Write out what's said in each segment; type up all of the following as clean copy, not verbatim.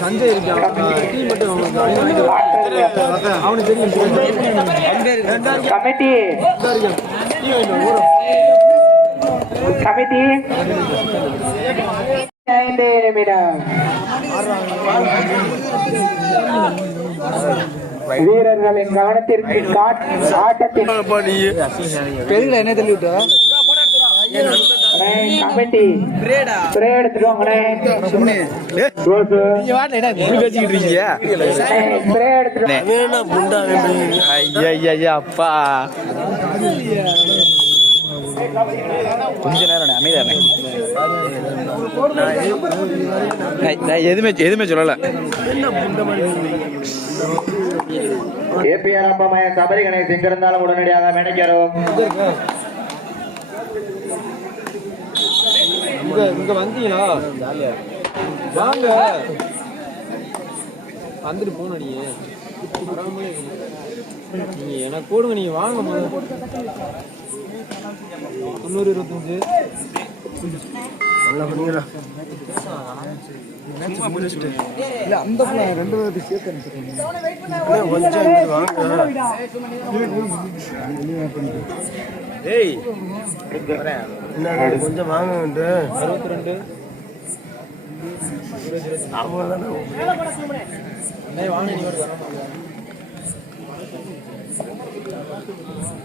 சஞ்சய் இருக்கான் அவனுக்கு தெரியும் கமிட்டி 5 நிமிடம். வீரர்களின் கவனத்திற்கு ஆட்டத்தின் என்ன தள்ளி விட்டா கமிட்டி ஸ்ப்ரே எடுத்துட்டு அப்பா கொஞ்ச நேரம் அமைதியானே எதுவுமே சொல்லல. ஏபிஆர் அப்பமைய சபரி கணேஷ் எங்கிருந்தாலும் உடனடியாக மேடைக்கிறோம். இங்க வந்தீங்களா? வாங்க வந்துட்டு போன நீங்க எனக்கு போடுங்க. நீங்க வாங்க 925 நல்லா பண்ணீங்களா? இல்ல அந்த ரெண்டு பேருக்கு சேர்த்து கொஞ்சம் வாங்க 62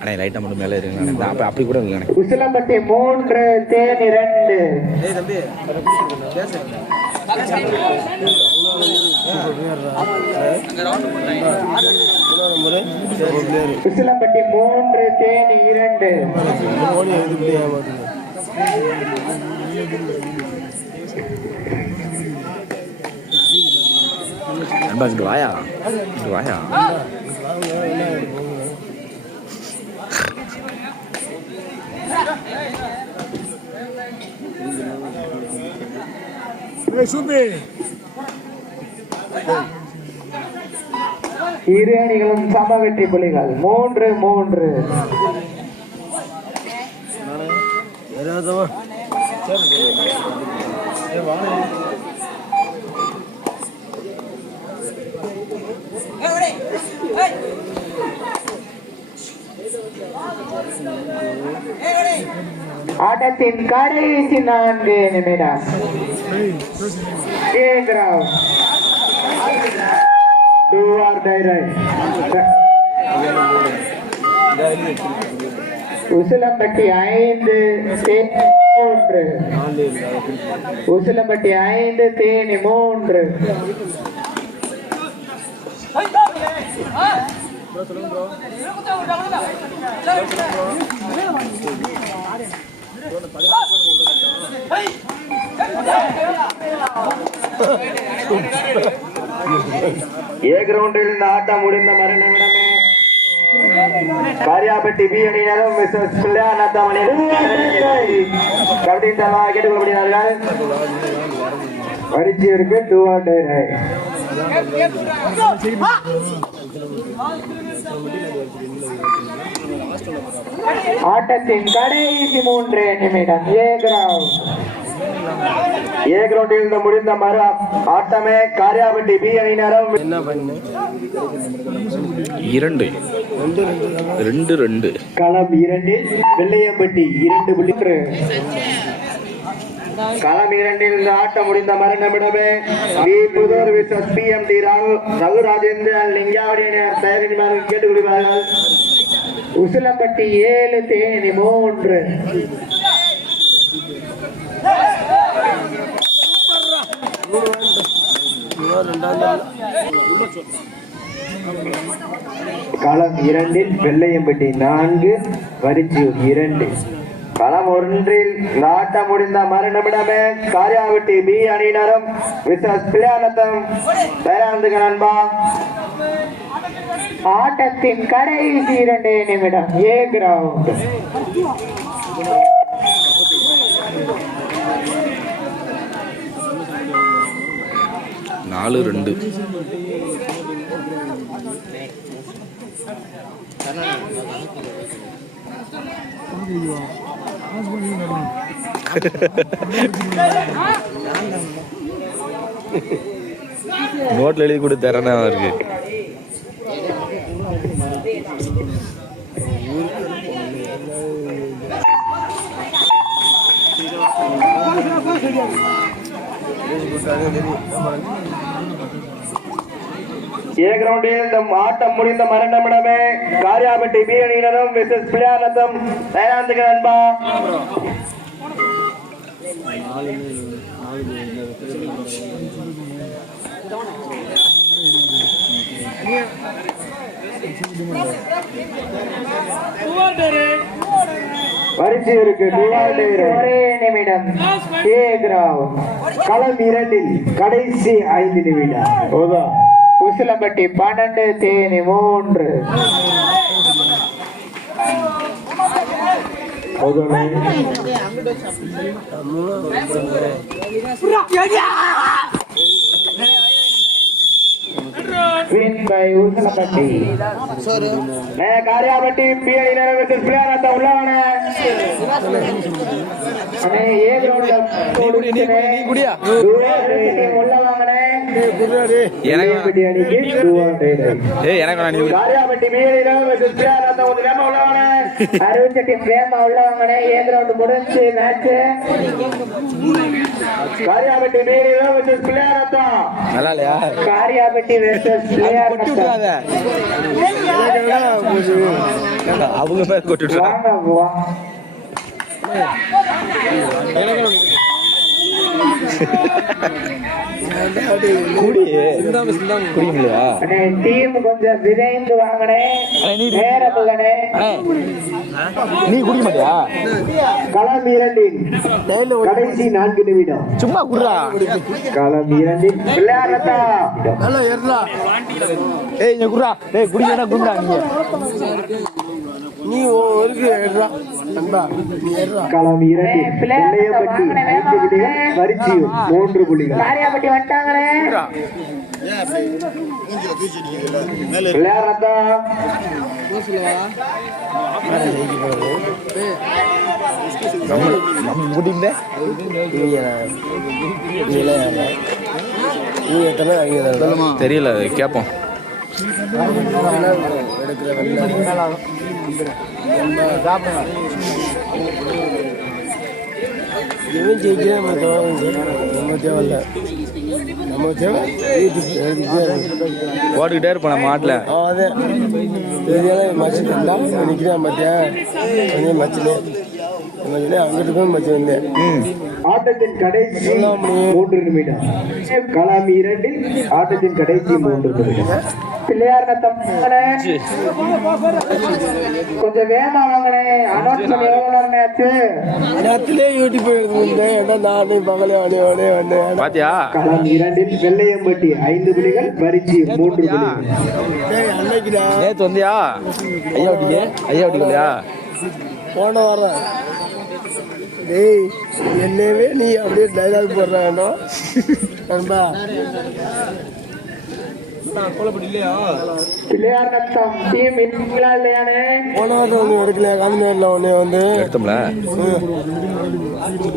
அண்ணே லைட்டா மட்டும் மேல இருக்குங்க. அப்படி கூட இல்லைண்ணே. உசிலம்பட்டி 3 தேனி 2. உசிலம்பட்டி 3 தேனி 2. நண்பா இங்க வாயா, இங்க வாயா. இரு அணிகளும் சம வெற்றி புள்ளிகள் 3-3. ஆட்டத்தின் கடைசி 4 நிமிடம். உசிலம்பட்டி 5 3. உசிலம்பட்டி 5 தேனி 3. ஏ கிரவுண்டில் இந்த ஆட்டம் முடிந்த மறுநிமிடமே காரியாபட்டி பி அணியினரும் மிஸ்ஸஸ் பிள்ளையாநத்தம் கபடி தளமாக கேட்டுக்கொள்ளப்படுகிறார்கள். பரிச்சையிற்கு 2 ஆட்டத்தின் கடைசி 3 நிமிடம். ஏ கிரவுண்டில் முடிந்த மறு ஆட்டமே காரியாபட்டி பி அணியினரும் 2-2 களம் 2 வெள்ளையம்பட்டி 2. களம் 2 இந்த ஆட்டம் முடிந்த மறுநிமிடமே புதூர் விசஸ் PMD ரகுராஜேந்திரன் லிங்காவடியினர் தயாரிக்குமாறு கேட்டுக்கொள்கிறார்கள். உசிலம்பட்டி 7 தேனி 3. களம் 2 வெள்ளையம்பட்டி 4 வரிச்சியூர் 2. களம் 1 ஆட்டம் முடிந்த மறுநிமிடமே காரியாபட்டி பி அணியினரும் விசஸ் பிள்ளையாநத்தம் தயாராந்துங்க நண்பா. ஆட்டத்தின் கடைசி 2 நிமிடம். ஏ கிரவுண்ட் 4-2. நோட்ல எழுதி கூட தரேன்னா இருக்கு. ஏ கிரவுண்டில் இந்த ஆட்டம் முடிந்த மரணமிடமே காரியாபட்டி பி அணியினரும் மிஸ்ஸஸ் பிள்ளையானந்தம் தயாராந்துக்கு நண்பா. வரிசை இருக்கு. ஒரே நிமிடம். ஏ கிரவுண்ட் களம் 2 கடைசி 5 நிமிடம். உசிலம்பட்டி 12 தேனி 3. காரியாபட்டி பிஎடி நிறைவேற்ற பிள்ளையாரத்த உள்ளவன அவங்க பேர் கொட்டு கொஞ்சம் விரைந்து வாங்கினே. நீ குடிக்க மாட்டியா? களம் 2 கடைசி 4 நிமிடம். சும்மா குடுறா. களம் 2 விளையாடத்தா. ஏய் இங்க குடுறா. டேய் குடிக்கடா குடுறா நீ. நீ ஒருக்கு ஏறா நண்பா. நீ ஏறா. களம் 2 பிள்ளையப்பட்டி 5 புள்ளிகள் வரிச்சியும் 3 புள்ளிகள். காரியாபட்டி வட்டாங்களே. விளையாடத்தா. முடியுமே. தெரியல கேப்போம். ஓடிக்கிட்டே இருப்போம் நம்ம ஆட்டில். ஆட்டத்தின் கடைசி 3 நிமிடம். களம் 2 ஆட்டத்தின் கடைசி 3 நிமிடம். பிள்ளையார் நத்தம் கொஞ்சம் வேகமா வாங்கினே. நேரத்திலே யூடியூப் பாத்தியா? களம் 2 வெள்ளையம்பட்டி 5 புள்ளிகள் பரிச்சு 3 புள்ளிகள். நேத்து வந்தியா? ஐயா விட்டீங்க? ஐயா விட்டீங்களா? போன வாரம் டேய் என்னவே நீ அப்படியே டைலாக் போடுறானோ நண்பா. பிள்ளையார் நத்தம் டீம் இருக்கீங்களா இல்லையானே? போன வாரம் ஒன்று எடுக்கல. காந்திநகரில் ஒன்று வந்து எடுத்தோம்ல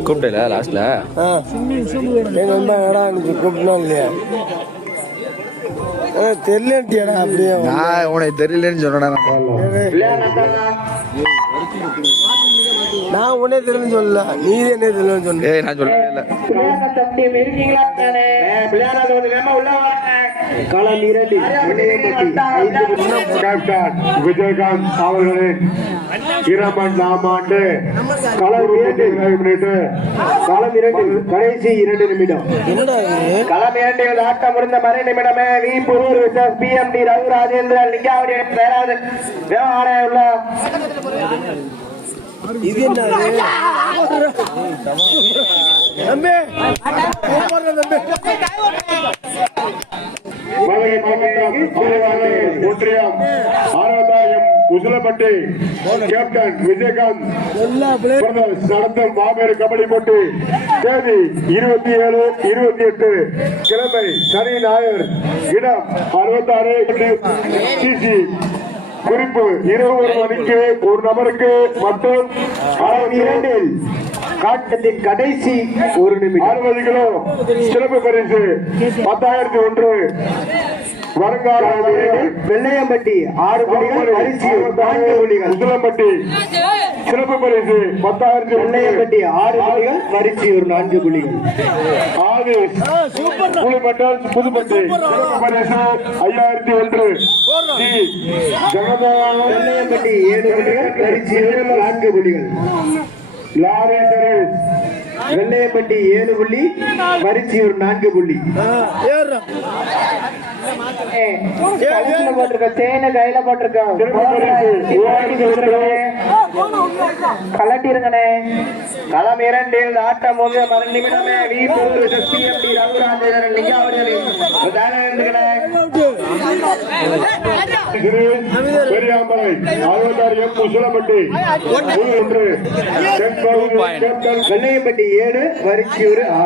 கூப்பிட்டல லாஸ்ட்ல. நண்பா ஏடா எனக்கு கூப்பிட்டோம் இல்லையா? தெரியலட்டியாடா அப்படியே. நான் உனக்கு தெரியலன்னு சொன்னேன். நான் உன்னே தெரியலன்னு சொல்லல, நீ என்ன தெரியலன்னு சொன்ன. ஏய் நான் சொல்லவே இல்லை. களம் 2 கேப்டன் விஜயகாந்த் அவர்களின் இரமன் நாமாண்டு. களம் 2 கடைசி 2 நிமிடம். என்னடா களம் 2 ஆட்டம் முடிந்த மறை நிமிடமே வி புரூர் விசஸ் பிஎம்டி ரகுராஜேந்திரன் லிங்காவடி பேராது விவகாரம் உள்ள இது என்ன தம்பி ஒன்றியம் ஆரோக்கியம் உசிலப்பட்டி கேப்டன் விஜயகாந்த் நடத்தும் மாபெரும் கபடி போட்டி தேதி 27, 28 கிழமை சனி ஞாயிறு. இடம் 66 சிசி குறிப்பு 21 மணிக்கு ஒரு நபருக்கு மற்றும் 2 காட்டத்தின் கடைசி ஒரு நிமிடம் 60 கிலோ சிறப்பு பரிசு 10,001 வருங்கால வெள்ளையம்பட்டி 6 புள்ளிகள் பரிசு 4 புள்ளிகள் உசிலம்பட்டி சிறப்பு பரிசு 10,000 வெள்ளையம்பட்டி 6 புள்ளிகள் பரிசு ஒரு 4 புள்ளிகள் ஆதி புலிமண்டல் புதுப்பட்டி சிறப்பு பரிசு 5,001 ஜெகதா வெள்ளையம்பட்டி 7 புள்ளிகள் பரிசு 4 புள்ளிகள் லாரி சர்வீஸ் வெள்ளையம்பட்டி 7 புள்ளி பரிசு ஒரு 4 புள்ளி போட்டிருக்க சேன கையில போட்டிருக்க கலட்டிருங்கண்ணே களம் 2 ஆட்டம் 1 மறு நிமிடமே பெரியாம்பலை 66 எம் உசிலம்பட்டி 1 வெள்ளையம்பட்டி 7 பரிசு ஒரு 6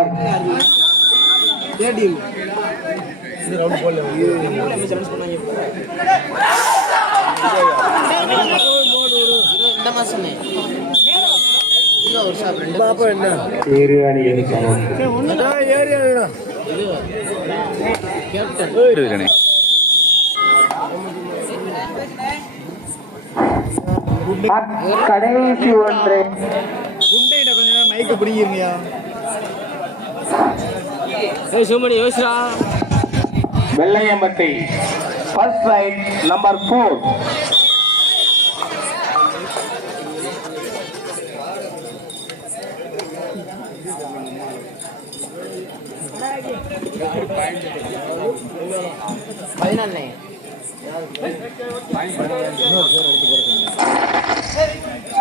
இருக்கணே கடைசி ஒன்று மைக்கு பிடிக்கிறீங்க வெள்ளையம்பட்டி ஃபர்ஸ்ட் ரைட் நம்பர் 4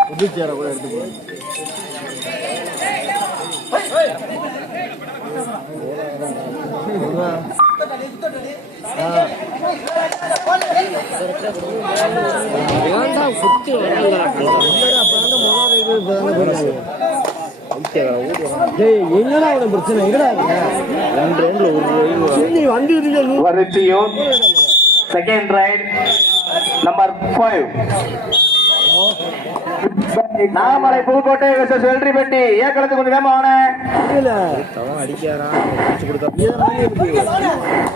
புதுச்சேர கூட எடுத்து போறேன் எங்கடா அவன பிரச்சனை எங்கடா வருத்தியூர் செகண்ட் ரைட் நம்பர் 5 நாமலை புதுக்கோட்டை வெர்சஸ் வெள்ளரிப்பட்டி ஏக்களத்துக்கு கொஞ்சம் வேகமா வாங்க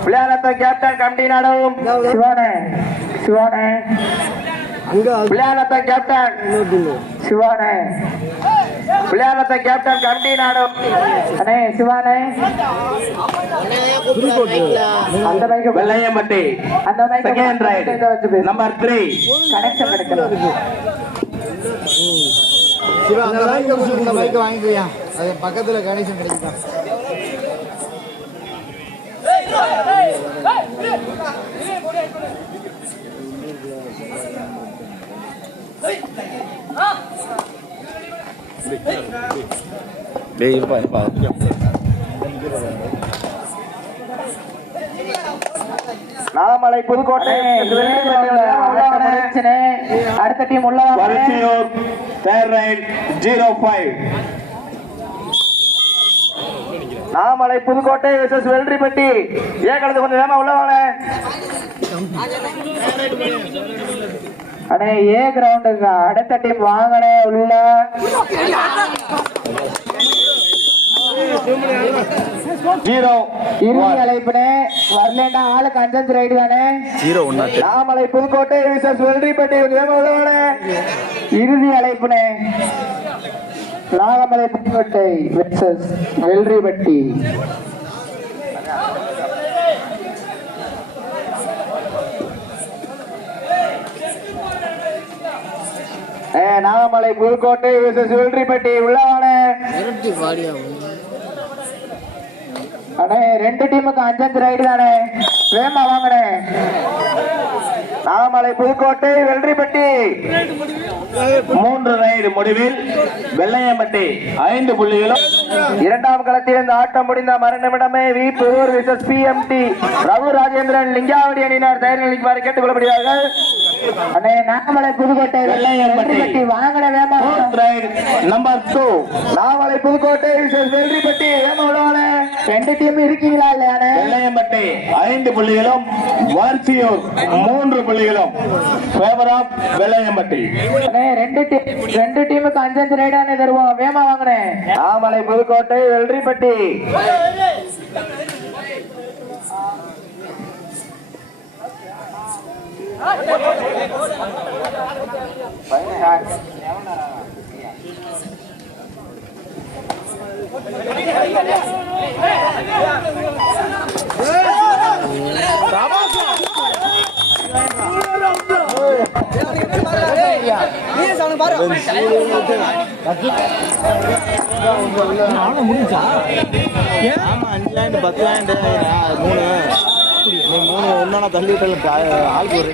விளையாட கேப்டன் கமிட்டி நாடும் சிவானே விளையாட கேப்டன் சிவானே விளையாட கேப்டன் கமிட்டி நாடும் அண்ணே சிவானே அந்த மைக்கு வெள்ளையம்பட்டி அந்த மைக்கு செகண்ட் ரைட் நம்பர் 3 கனெக்ஷன் கிடைக்கல இந்த மைக்கு வாங்கிக்கோயா அது பக்கத்துல கனெக்ஷன் கிடைக்குதா டேய் இருப்பா நாமலை புதுக்கோட்டை அடுத்த டீம் உள்ள வருத்தியூர் தேர்ட் ரைட் 05 நாமலை புதுக்கோட்டை வெர்சஸ் வெள்ளரிப்பட்டி ஏக்களத்துக்கு கொஞ்சம் வேகமா உள்ள வாங்க அண்ணே ஏ கிரவுண்டுங்க அடுத்த டீம் வாங்கனே உள்ள இறுதி அழைப்புனே வரலன்னா ஆளுக்கு 5 ரைடு தானே 0-1 நாமலை புதுக்கோட்டை வெர்சஸ் வெள்ளரிப்பட்டி இறுதி அழைப்புனே நாகமலை புதுக்கோட்டை வெர்சஸ் வெள்ளரிப்பட்டி நாகமலை புதுக்கோட்டை வெர்சஸ் வெள்ளரிப்பட்டி உள்ளவான அண்ணே 2 டீமுக்கு 5 ரைடு தானே வேமா வாங்கண்ணே நாகமலை புதுக்கோட்டை வெள்ளரிப்பட்டி 3 ரைடு முடிவில் வெள்ளையம்பட்டி 5 புள்ளிகளும் இரண்டாம் களத்தில் இந்த ஆட்டம் முடிந்த மறுநிமிடமே வீப்பூர் விசஸ் பிஎம்டி ரகு ராஜேந்திரன் லிங்காவடி அணியினர் தயார் நிலைக்குமாறு கேட்டுக் கொள்ளப்படுகிறார்கள் அண்ணே நாகமலை புதுக்கோட்டை வெள்ளரிப்பட்டி வாங்கண்ணே வேமா நம்பர் 2 நாகமலை புதுக்கோட்டை விசஸ் வெள்ளரிப்பட்டி வேமா உள்ளவானே 2 டீம் இருக்கீங்களா இல்லையானே? வெள்ளையம்பட்டி 5 புள்ளிகளும் வார்சியூர் 3 புள்ளிகளும் ஃபேவர் ஆஃப் வெள்ளையம்பட்டி. 2 டீமுக்கு 5 ரைடானே தருவோம். வேமா வாங்கனே. ஆமலை புதுக்கோட்டை வெள்ளரிப்பட்டி. முடிஞ்சா ஆமா 5 10 3 ஒன்னா தள்ளி ஆளுக்கு ஒரு